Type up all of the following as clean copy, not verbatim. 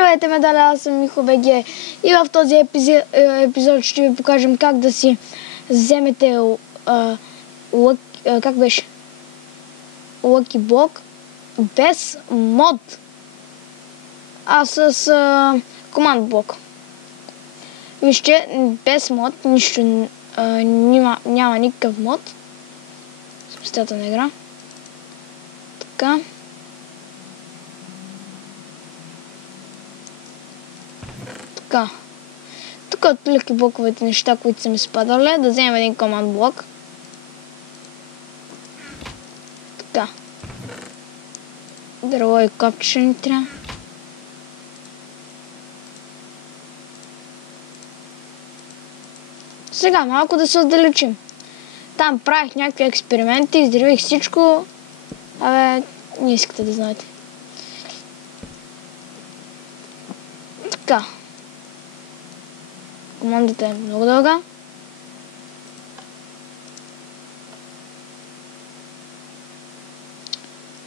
Здравейте, медали, аз съм Михо БГ и в този епизод ще ви покажем как да си вземете Lucky Block без мод, а с Command Block. Вижте, без мод нищо няма никакъв мод. Самостоятелна игра. Така. Тук от Lucky блоковете неща, които са ми спадали, да вземем един Command блок. Така. Дърво и копче ни трябва. Сега малко да се отдалечим. Там правих някакви експерименти, издревих всичко. Не искате да знаете. Така. Командата е много дълга.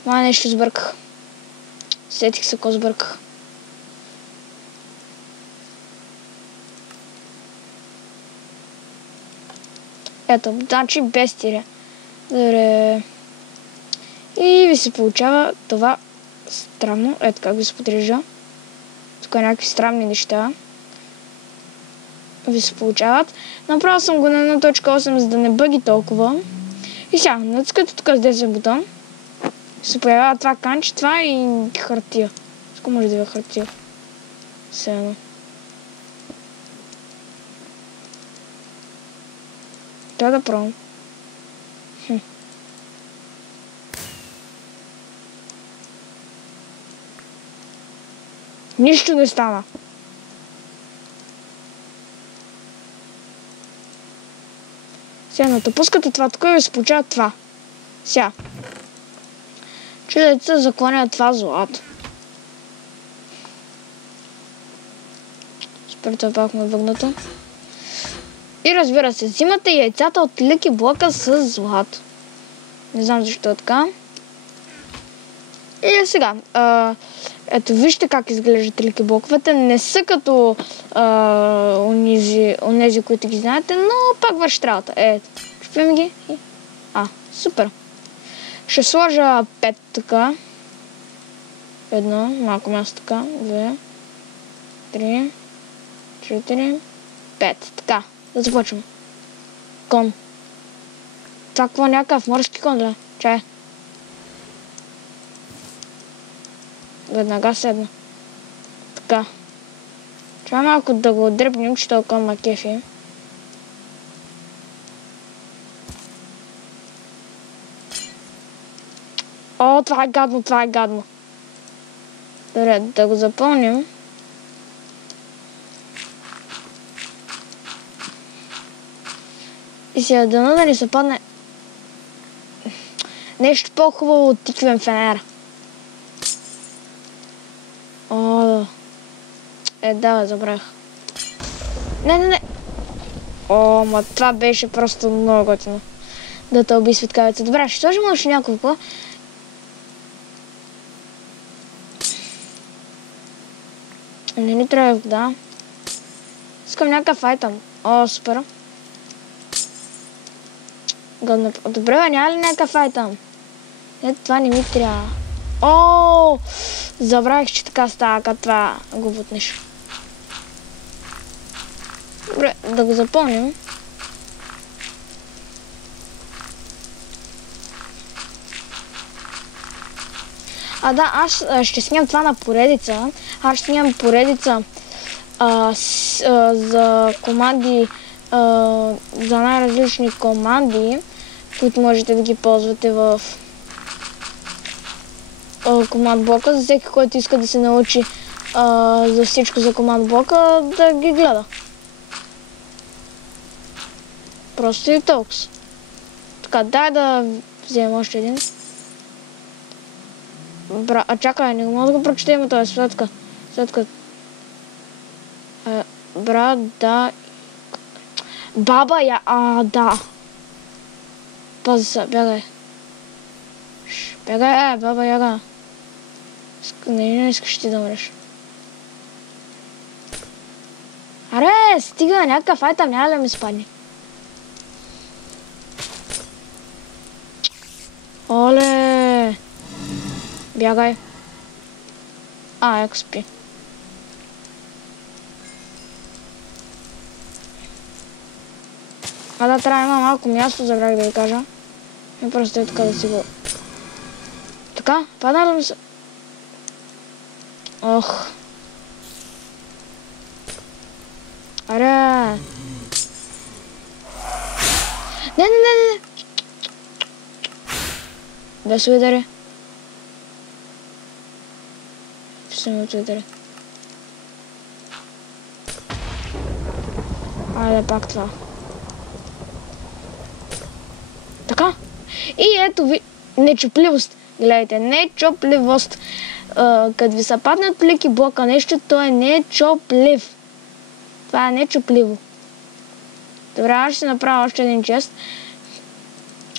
Нещо сбърках. Сетих се, ако сбърках. Ето, значи без тире. Добре. И ви се получава това странно. Ето как ви се подрежда. Тук някакви странни неща ви се получават. Направил съм го на 1.8, за да не бъги толкова. И сега, натискате тук с 10 бутон. Се появява това канче, това и хартия. Тук може да ви хартия. Все едно. Трябва да пробвам. Нищо не стана. Сега натъпускате това, тук и ви се получава това. Сега. Чудеца заклоня това злато. Супер, това пак ме въгната. И разбира се, взимате яйцата от Lucky блока с злато. Не знам защо е така. И сега. Ето, вижте как изглеждат Lucky блоковете. Не са като онези, които ги знаете, но пак върши работа. Ето, чупим ги. Супер. Ще сложа 5 така. Едно, малко място така. 2, 3, 4, 5. Така, да започваме. Кон. Това какво някакъв морски кон, да? Чай. Веднага седна. Така. Трябва малко да го дръпнем, че толкова ма кефи. О, това е гадно, това е гадно. Добре, да го запълним. И сега дано да ни се падне нещо по-хубаво от тиквен фенер. Да, забравях. Не. Ма това беше просто много готино. Да те уби светкавица. Добре, ще сложим още няколко. Не ни трябва вода. Искам някакъв айтъм. Супер. Добре, няма ли някакъв айтъм? Ето, това не ми трябва. Забравих, че така става, като това го бутнеш. Добре, да го запълним. Аз ще снимам това на поредица. Аз ще снимам поредица за команди, за най-различни команди, които можете да ги ползвате в команд блока. За всеки, който иска да се научи за всичко за команд блока, да ги гледа. Просто и толкова. Така, дай да вземем още един. Чакай, не мога да го прочетем, това е светка. Баба я... да. Пази се, бягай. Бягай, баба яга. Не искаш ти да умреш. стига някакъв айтъм, няма да ми спадне. Оле! Бягай. XP. Да, трябва да има малко място, забравих да ви кажа. И просто е така да си го... Така, падна да ми се... Ох. Аре. Не. Без удари. Ще ми удари. Айде пак това. Така. И ето ви... Нечупливост. Гледайте, нечупливост. Като ви са паднат плики блока нещо, то е нечуплив. Това е нечупливо. Добре, аз ще направя още един чест.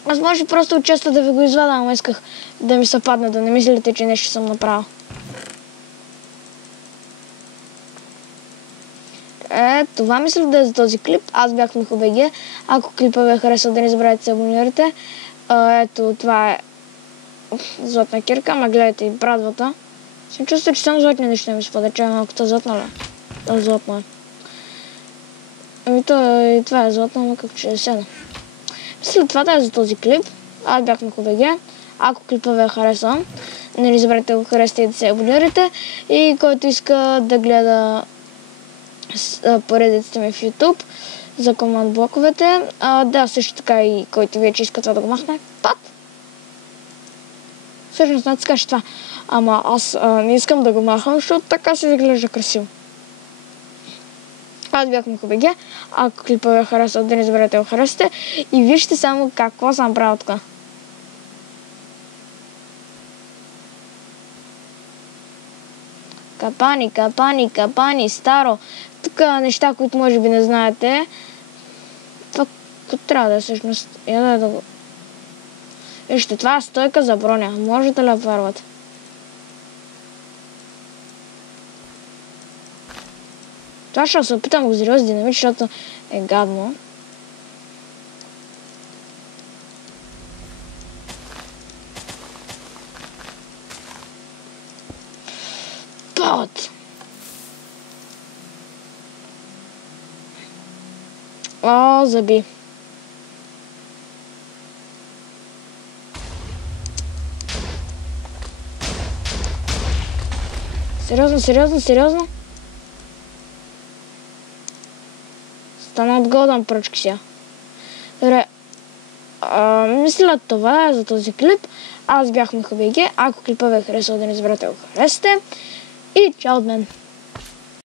Аз може просто от честа да ви го извада, ама исках да ми се падне, да не мислите, че нещо съм направил. Това мислях да е за този клип. Аз бях MichoBG. Ако клипа ви хареса, да не забравяйте да се абонирате. Ето, това е златна кирка, ама гледайте и брадвата. Съм чувствал, че съм златни неща ми спада, че е малко златна, ли? Да, златна е. Ами това е златна, но как че е седна. Мисля това да е за този клип. Аз бях MichoBG. Ако клипа ви хареса, не забравяйте да го харесате и да се абонирате. И който иска да гледа поредиците ми в YouTube за команд блоковете. Да, също така и който вече иска това да го махне. Пат! Всъщност натискаш това. Ама аз не искам да го махам, защото така се изглежда красиво. Аз бях MichoBG. Ако клипа ви хареса, да не забравяйте да го харесате. И вижте само какво съм правил така. Капани, старо. Тук неща, които може би не знаете. Това трябва да е всъщност. Я да го... Вижте, това е стойка за броня. Можете ли да вярвате? Това ще се опитам го взривя с динамит, защото е гадно. Пот! Заби. Сериозно? Стана отгодан пръчки сега. Добре. Мисля това е за този клип. Аз бях MichoBG. Ако клипа ви е харесал, да не забравяйте да го харесате. И чао от мен!